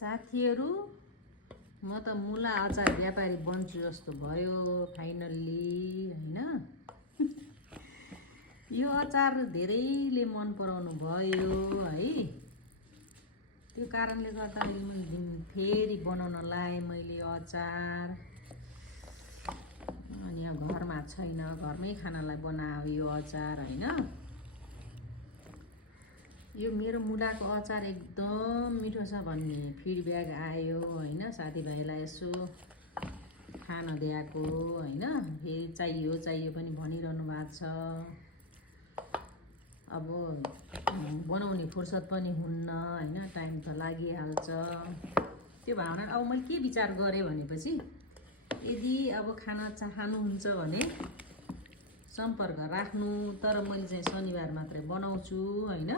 साथीहरू म त मुला अचार व्यापारी बन्छु जस्तो भयो फाइनल्ली हैन। यो अचार धेरैले मन पराउनु भयो है। त्यो कारणले गर्दा मैले फेरि बनाउन लाएँ मैले अचार। अनि अब घरमा छैन, घरमै खानालाई बनायो यो अचार हैन। यो मेरो मुलाको अचार एकदम मिठो छ भन्ने फिडब्याक आयो हैन। साथीभाइलाई यसो खान दिएको हैन। फेरि चाहियो पनि भनिरहनु भएको छ। अब बनाउने फुर्सद पनि हुन्न हैन, टाइम त लागिहाल्छ। त्यो भावना अब मैले के विचार गरेँ भनेपछि यदि अब खाना चाहनुहुन्छ भने सम्पर्क राख्नु, तर मैले चाहिँ शनिबार मात्रै बनाउँछु हैन।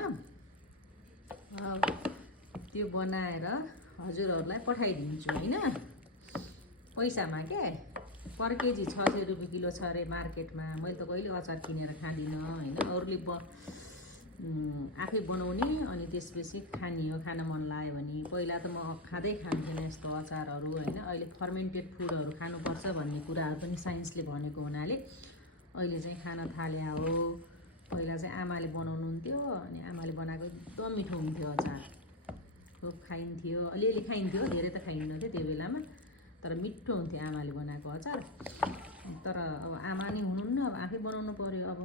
त्यो बनाएर हजुरहरूलाई पठाइदिन्छु हैन। पैसामा के पर केजी 600 रुपियाँ किलो छ अरे मार्केटमा। मैले त कहिले अचार किनेर खाँदिनँ हैन। अरूले आफै बनाउने अनि त्यसपछि खान मन लाग्यो भने। पहिला त म खाँदै खान्थेन यस्तो अचारहरू हैन। अहिले फर्मेन्टेड फुडहरू खानुपर्छ भन्ने कुराहरू पनि साइन्सले भनेको हुनाले अहिले चाहिँ खान थाले हो। पहिला चाहिँ आमाले बनाउनुहुन्थ्यो अनि आमाले बनाएको एकदम मिठो हुन्थ्यो अचार। खुब खाइन्थ्यो, अलिअलि खाइन्थ्यो, धेरै त खाइन्थ्यो त्यो बेलामा, तर मिठो हुन्थ्यो आमाले बनाएको अचार। तर अब आमा नि हुनुहुन्न, अब आफै बनाउनु पर्यो। अब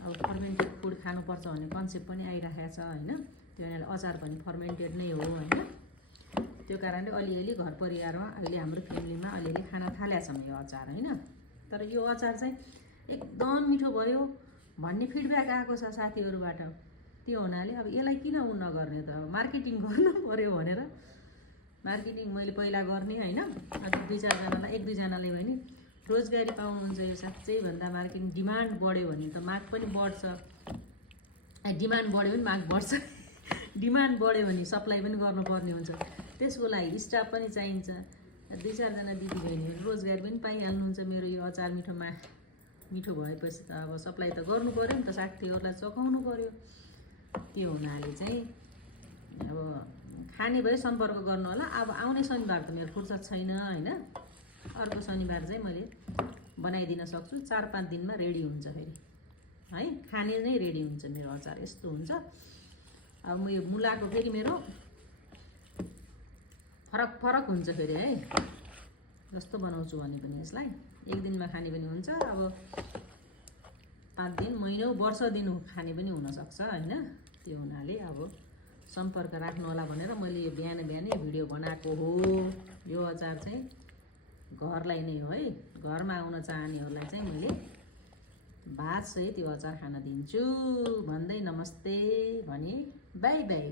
फर्मेन्टेड फुड खानुपर्छ भन्ने कन्सेप्ट पनि आइराखेको छ हैन। त्यो हुनाले अचार पनि फर्मेन्टेड नै हो हैन। त्यो कारणले अलिअलि घर परिवारमा अहिले हाम्रो फ्यामिलीमा अलिअलि खान थालेका छौँ यो अचार हैन। तर यो अचार चाहिँ एकदम मिठो भयो भन्ने फिडब्याक आएको छ साथीहरूबाट। त्यो हुनाले अब यसलाई किन नगर्ने त, मार्केटिङ गर्नु पर्यो भनेर मार्केटिङ मैले पहिला गर्ने हैन। अब एक दुईजनाले भने रोजगारी पाउनुहुन्छ। यो साँच्चै भन्दा मार्केटिङ डिमान्ड बढ्यो भने त माग पनि बढ्छ। डिमान्ड बढ्यो भने माग बढ्छ। डिमान्ड बढ्यो भने सप्लाई पनि गर्नुपर्ने हुन्छ। त्यसको लागि स्टाफ पनि चाहिन्छ। 2-4 जना दिदीबहिनीहरू रोजगारी पनि पाइहाल्नुहुन्छ। मेरो यो अचार मिठो भएपछि त अब सप्लाई त गर्नु पर्यो नि त, साथीहरूलाई चखाउनु पर्यो। त्यो हुनाले चाहिँ अब खाने भए सम्पर्क गर्नु होला। अब आउने शनिबार त मेरो फुर्सद छैन हैन। अर्को शनिबार चाहिँ मैले बनाइदिन सक्छु। 4-5 दिनमा रेडी हुन्छ फेरि है। खाने नै रेडी हुन्छ मेरो अचार, यस्तो हुन्छ। अब म यो मुलाको फेरि मेरो फरक हुन्छ फेरि है। जस्तो बनाउँछु भने पनि यसलाई 1 दिनमा खाने पनि हुन्छ। अब 5 दिन, महिनौ, वर्ष दिन खाने पनि हुनसक्छ हैन। त्यो हुनाले अब सम्पर्क राख्नु होला भनेर मैले यो बिहानै भिडियो बनाएको हो। यो अचार चाहिँ घरलाई नै हो है। घरमा आउन चाहनेहरूलाई चाहिँ मैले भात सहित यो अचार खान दिन्छु भन्दै नमस्ते भने बाई बाई।